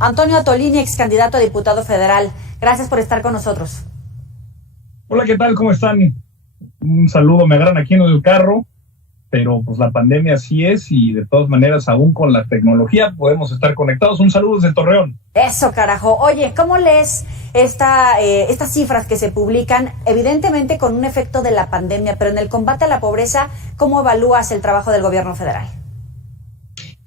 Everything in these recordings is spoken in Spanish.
Antonio Atolini, ex candidato a diputado federal. Gracias por estar con nosotros. Hola, ¿qué tal? ¿Cómo están? Un saludo, me agarran aquí en el carro, pero pues la pandemia así es y de todas maneras aún con la tecnología podemos estar conectados. Un saludo desde Torreón. Eso, carajo. Oye, ¿cómo lees estas cifras que se publican? Evidentemente con un efecto de la pandemia, pero en el combate a la pobreza, ¿cómo evalúas el trabajo del gobierno federal?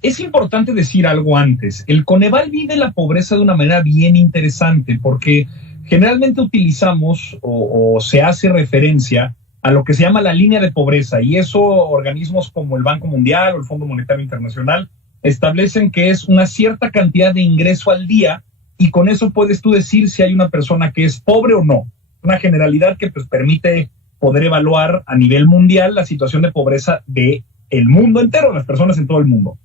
Es importante decir algo antes. El Coneval vive la pobreza de una manera bien interesante porque generalmente utilizamos o se hace referencia a lo que se llama la línea de pobreza, y eso organismos como el Banco Mundial o el Fondo Monetario Internacional establecen que es una cierta cantidad de ingreso al día, y con eso puedes tú decir si hay una persona que es pobre o no. Una generalidad que pues permite poder evaluar a nivel mundial la situación de pobreza de el mundo entero, las personas en todo el mundo.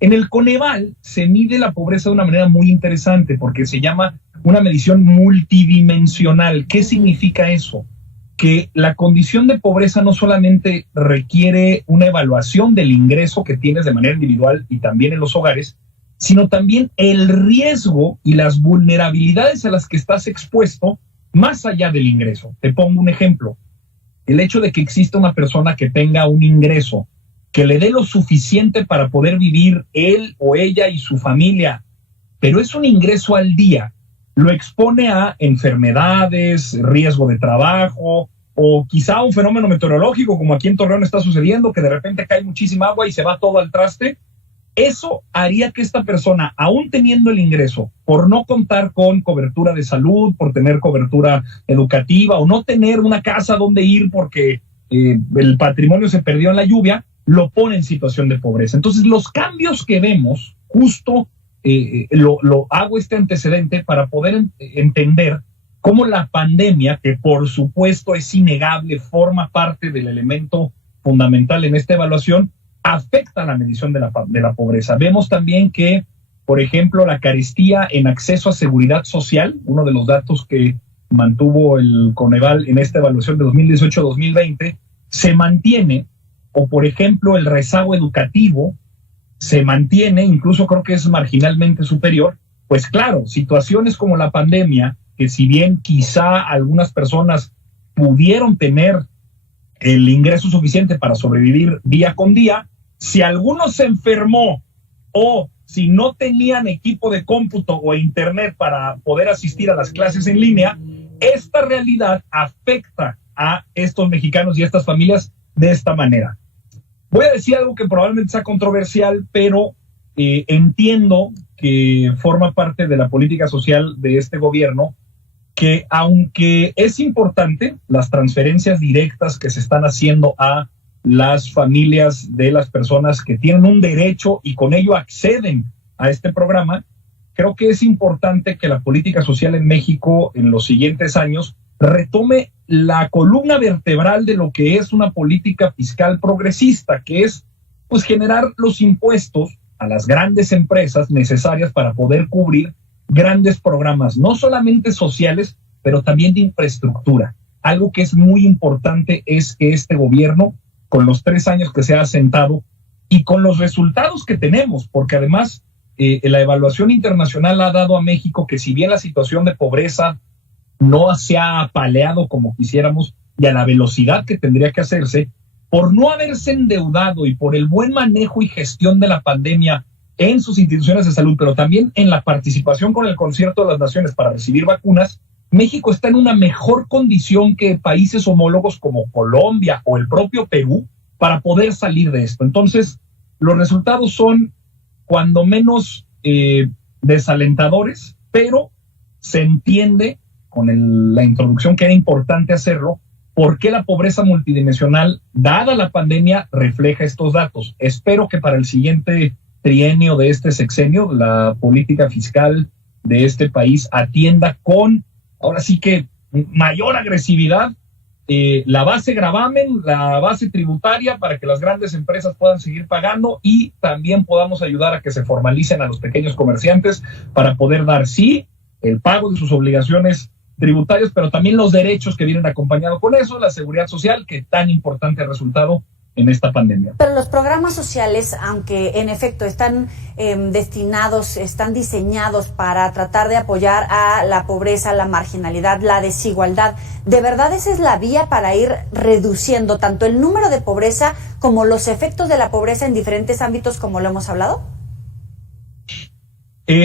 En el Coneval se mide la pobreza de una manera muy interesante porque se llama una medición multidimensional. ¿Qué significa eso? Que la condición de pobreza no solamente requiere una evaluación del ingreso que tienes de manera individual y también en los hogares, sino también el riesgo y las vulnerabilidades a las que estás expuesto más allá del ingreso. Te pongo un ejemplo. El hecho de que exista una persona que tenga un ingreso que le dé lo suficiente para poder vivir él o ella y su familia, pero es un ingreso al día, lo expone a enfermedades, riesgo de trabajo, o quizá un fenómeno meteorológico como aquí en Torreón está sucediendo, que de repente cae muchísima agua y se va todo al traste. Eso haría que esta persona, aún teniendo el ingreso, por no contar con cobertura de salud, por tener cobertura educativa o no tener una casa donde ir porque el patrimonio se perdió en la lluvia, lo pone en situación de pobreza. Entonces, los cambios que vemos, justo lo hago este antecedente para poder entender cómo la pandemia, que por supuesto es innegable, forma parte del elemento fundamental en esta evaluación, afecta la medición de la pobreza. Vemos también que, por ejemplo, la carestía en acceso a seguridad social, uno de los datos que mantuvo el Coneval en esta evaluación de 2018-2020, se mantiene, o por ejemplo el rezago educativo se mantiene, incluso creo que es marginalmente superior. Pues claro, situaciones como la pandemia, que si bien quizá algunas personas pudieron tener el ingreso suficiente para sobrevivir día con día, si alguno se enfermó o si no tenían equipo de cómputo o internet para poder asistir a las clases en línea, esta realidad afecta a estos mexicanos y a estas familias de esta manera. Voy a decir algo que probablemente sea controversial, pero entiendo que forma parte de la política social de este gobierno, que aunque es importante las transferencias directas que se están haciendo a las familias de las personas que tienen un derecho y con ello acceden a este programa, creo que es importante que la política social en México en los siguientes años retome la columna vertebral de lo que es una política fiscal progresista, que es pues generar los impuestos a las grandes empresas necesarias para poder cubrir grandes programas, no solamente sociales, pero también de infraestructura. Algo que es muy importante es que este gobierno, con los 3 años que se ha asentado y con los resultados que tenemos, porque además la evaluación internacional ha dado a México que si bien la situación de pobreza no se ha apaleado como quisiéramos y a la velocidad que tendría que hacerse, por no haberse endeudado y por el buen manejo y gestión de la pandemia en sus instituciones de salud, pero también en la participación con el Concierto de las Naciones para recibir vacunas, México está en una mejor condición que países homólogos como Colombia o el propio Perú para poder salir de esto. Entonces, los resultados son cuando menos desalentadores, pero se entiende con la introducción que era importante hacerlo, por qué la pobreza multidimensional, dada la pandemia, refleja estos datos. Espero que para el siguiente trienio de este sexenio, la política fiscal de este país atienda con, ahora sí que, mayor agresividad, la base gravamen, la base tributaria para que las grandes empresas puedan seguir pagando y también podamos ayudar a que se formalicen a los pequeños comerciantes para poder dar, sí, el pago de sus obligaciones tributarios, pero también los derechos que vienen acompañados con eso, la seguridad social, que tan importante resultado en esta pandemia. Pero los programas sociales, aunque en efecto están destinados, están diseñados para tratar de apoyar a la pobreza, la marginalidad, la desigualdad, ¿de verdad esa es la vía para ir reduciendo tanto el número de pobreza como los efectos de la pobreza en diferentes ámbitos como lo hemos hablado?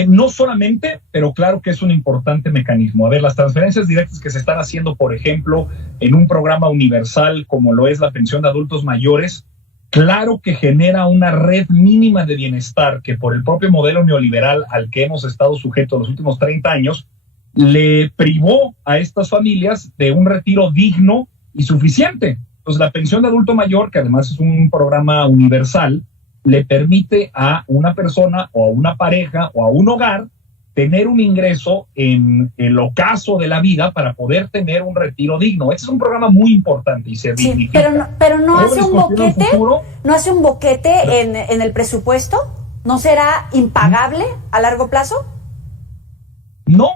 No solamente, pero claro que es un importante mecanismo. A ver, las transferencias directas que se están haciendo, por ejemplo, en un programa universal como lo es la pensión de adultos mayores, claro que genera una red mínima de bienestar que por el propio modelo neoliberal al que hemos estado sujetos los últimos 30 años, le privó a estas familias de un retiro digno y suficiente. Entonces, la pensión de adulto mayor, que además es un programa universal, le permite a una persona o a una pareja o a un hogar tener un ingreso en el ocaso de la vida para poder tener un retiro digno. Este es un programa muy importante y se dignifica. Pero no hace un boquete, no hace un boquete en el presupuesto. ¿No será impagable a largo plazo? No.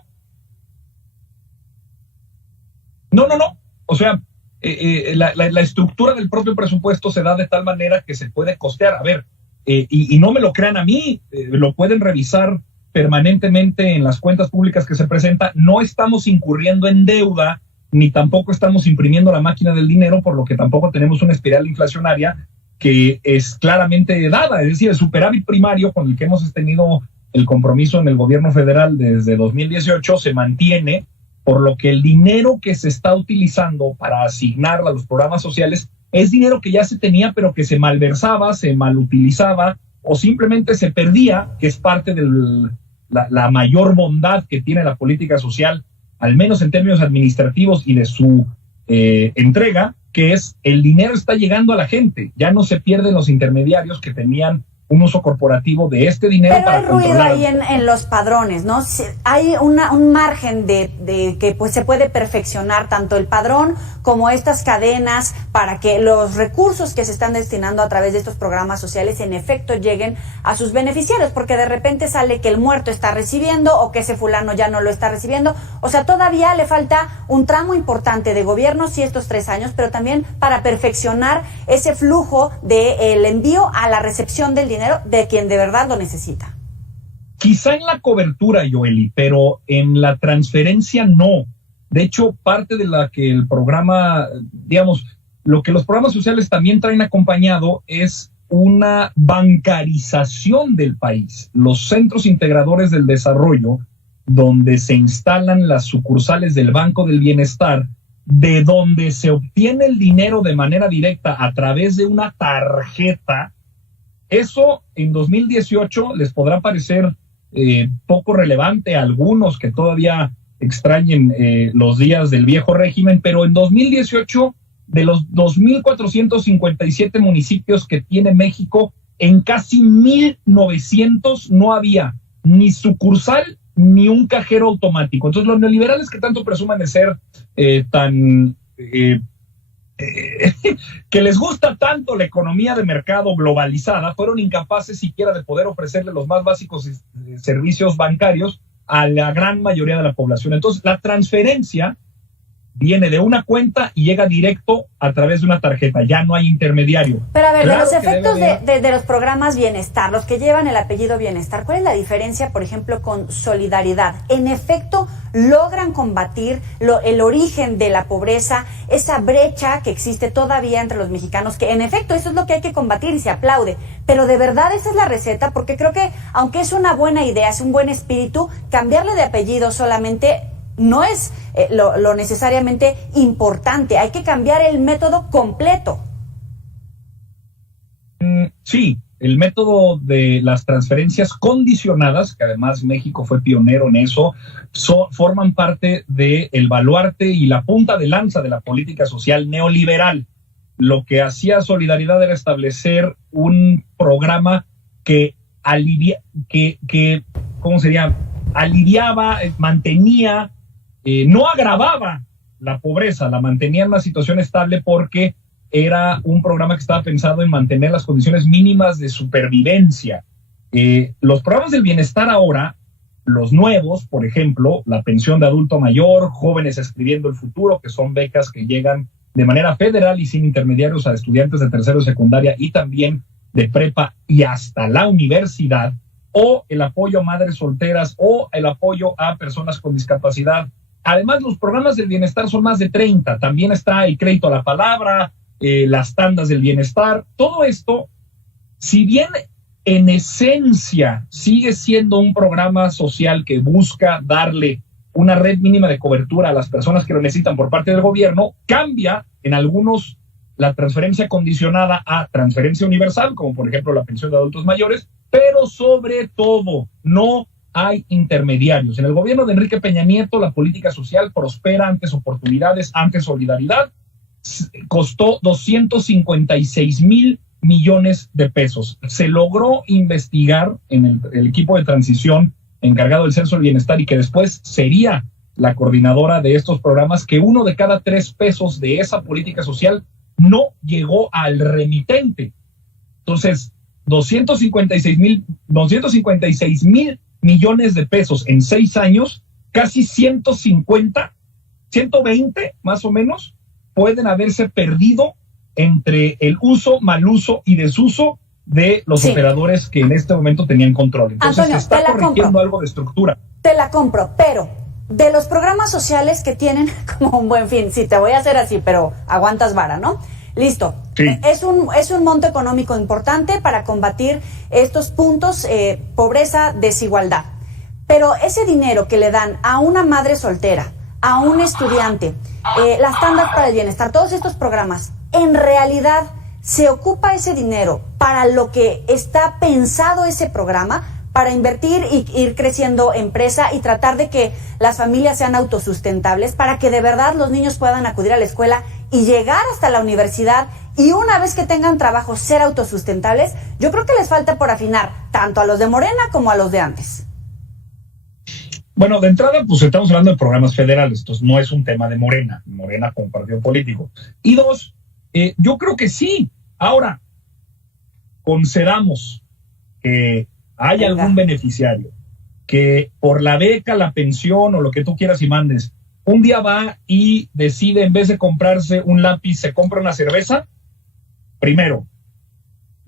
O sea, la estructura del propio presupuesto se da de tal manera que se puede costear. A ver, y no me lo crean a mí, lo pueden revisar permanentemente en las cuentas públicas que se presentan. No estamos incurriendo en deuda, ni tampoco estamos imprimiendo la máquina del dinero, por lo que tampoco tenemos una espiral inflacionaria que es claramente dada. Es decir, el superávit primario con el que hemos tenido el compromiso en el gobierno federal desde 2018 se mantiene, por lo que el dinero que se está utilizando para asignar a los programas sociales es dinero que ya se tenía, pero que se malversaba, se malutilizaba o simplemente se perdía, que es parte de la mayor bondad que tiene la política social, al menos en términos administrativos y de su entrega, que es el dinero está llegando a la gente, ya no se pierden los intermediarios que tenían un uso corporativo de este dinero. Pero hay ruido ahí en los padrones, ¿no? Hay un margen de que pues se puede perfeccionar tanto el padrón como estas cadenas para que los recursos que se están destinando a través de estos programas sociales en efecto lleguen a sus beneficiarios, porque de repente sale que el muerto está recibiendo o que ese fulano ya no lo está recibiendo. O sea, todavía le falta un tramo importante de gobierno, sí, estos 3 años, pero también para perfeccionar ese flujo del envío a la recepción del dinero de quien de verdad lo necesita. Quizá en la cobertura, Yoeli, pero en la transferencia no. De hecho, parte de la que el programa, digamos, lo que los programas sociales también traen acompañado es una bancarización del país. Los centros integradores del desarrollo, donde se instalan las sucursales del Banco del Bienestar, de donde se obtiene el dinero de manera directa a través de una tarjeta. Eso en 2018 les podrá parecer poco relevante a algunos que todavía extrañen los días del viejo régimen, pero en 2018, de los 2.457 municipios que tiene México, en casi 1.900 no había ni sucursal ni un cajero automático. Entonces, los neoliberales que tanto presuman de ser que les gusta tanto la economía de mercado globalizada, fueron incapaces siquiera de poder ofrecerle los más básicos servicios bancarios a la gran mayoría de la población. Entonces, la transferencia viene de una cuenta y llega directo a través de una tarjeta, ya no hay intermediario. Pero a ver, claro, de los efectos de los programas Bienestar, los que llevan el apellido Bienestar, ¿cuál es la diferencia, por ejemplo, con Solidaridad? En efecto, logran combatir el origen de la pobreza, esa brecha que existe todavía entre los mexicanos, que en efecto eso es lo que hay que combatir y se aplaude, pero de verdad esa es la receta, porque creo que aunque es una buena idea, es un buen espíritu, cambiarle de apellido solamente no es lo necesariamente importante, hay que cambiar el método completo. Sí, el método de las transferencias condicionadas, que además México fue pionero en eso, forman parte del baluarte y la punta de lanza de la política social neoliberal. Lo que hacía Solidaridad era establecer un programa que aliviaba, mantenía, no agravaba la pobreza, la mantenía en una situación estable porque era un programa que estaba pensado en mantener las condiciones mínimas de supervivencia. Los programas del bienestar ahora, los nuevos, por ejemplo, la pensión de adulto mayor, jóvenes escribiendo el futuro, que son becas que llegan de manera federal y sin intermediarios a estudiantes de tercero, secundaria y también de prepa y hasta la universidad, o el apoyo a madres solteras o el apoyo a personas con discapacidad. Además, los programas del bienestar son más de 30. También está el crédito a la palabra, las tandas del bienestar. Todo esto, si bien en esencia sigue siendo un programa social que busca darle una red mínima de cobertura a las personas que lo necesitan por parte del gobierno, cambia en algunos la transferencia condicionada a transferencia universal, como por ejemplo la pensión de adultos mayores, pero sobre todo no hay intermediarios. En el gobierno de Enrique Peña Nieto, la política social prospera, antes oportunidades, antes solidaridad, costó 256,000 millones de pesos. Se logró investigar en el equipo de transición encargado del Censo del Bienestar y que después sería la coordinadora de estos programas, que 1 de cada 3 pesos de esa política social no llegó al remitente. Entonces, 256,000 millones de pesos en 6 años, casi 120 más o menos, pueden haberse perdido entre el uso, mal uso y desuso de los operadores que en este momento tenían control. Entonces, Antonio, se está corrigiendo algo de estructura. Te la compro, pero de los programas sociales que tienen como un buen fin, sí, te voy a hacer así, pero aguantas vara, ¿no? Listo. Sí. Es un monto económico importante para combatir estos puntos, pobreza, desigualdad. Pero ese dinero que le dan a una madre soltera, a un estudiante, las tandas para el bienestar, todos estos programas, en realidad se ocupa ese dinero para lo que está pensado ese programa, para invertir y ir creciendo empresa y tratar de que las familias sean autosustentables, para que de verdad los niños puedan acudir a la escuela y llegar hasta la universidad, y una vez que tengan trabajo ser autosustentables. Yo creo que les falta por afinar tanto a los de Morena como a los de antes. Bueno, de entrada, pues estamos hablando de programas federales, entonces no es un tema de Morena como partido político. Y 2, yo creo que sí. Ahora, concedamos que hay algún beneficiario que por la beca, la pensión o lo que tú quieras y mandes, un día va y decide, en vez de comprarse un lápiz, se compra una cerveza. Primero,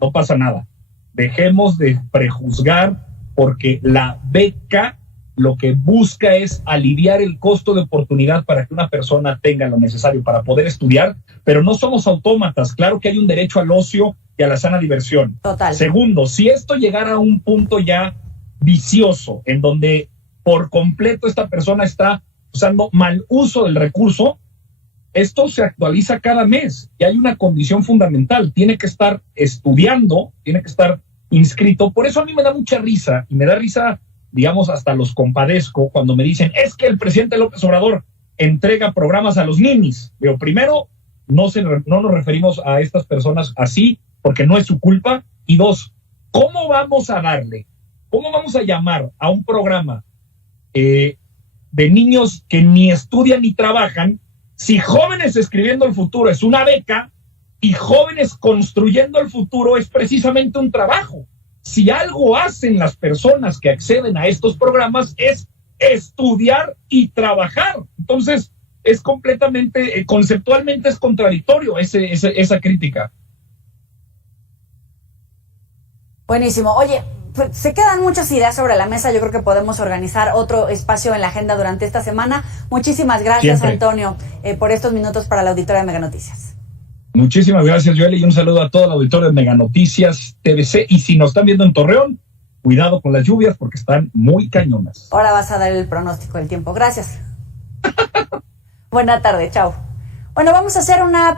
no pasa nada. Dejemos de prejuzgar, porque la beca lo que busca es aliviar el costo de oportunidad para que una persona tenga lo necesario para poder estudiar, pero no somos autómatas. Claro que hay un derecho al ocio y a la sana diversión. Total. Segundo, si esto llegara a un punto ya vicioso, en donde por completo esta persona está usando mal uso del recurso, esto se actualiza cada mes y hay una condición fundamental: tiene que estar estudiando, tiene que estar inscrito. Por eso a mí me da mucha risa, y me da risa, digamos, hasta los compadezco cuando me dicen, es que el presidente López Obrador entrega programas a los ninis. Pero primero, no nos referimos a estas personas así, porque no es su culpa. Y 2, ¿cómo vamos a llamar a un programa de niños que ni estudian ni trabajan, si Jóvenes Escribiendo el Futuro es una beca y Jóvenes Construyendo el Futuro es precisamente un trabajo? Si algo hacen las personas que acceden a estos programas es estudiar y trabajar. Entonces, es completamente, conceptualmente es contradictorio esa crítica. Buenísimo. Oye, pues, se quedan muchas ideas sobre la mesa. Yo creo que podemos organizar otro espacio en la agenda durante esta semana. Muchísimas gracias, Siempre. Antonio, por estos minutos para la auditoría de Mega Noticias. Muchísimas gracias, Joel, y un saludo a todo el auditorio de Mega Noticias TVC. Y si nos están viendo en Torreón, cuidado con las lluvias porque están muy cañonas. Ahora vas a dar el pronóstico del tiempo. Gracias. Buena tarde, chao. Bueno, vamos a hacer una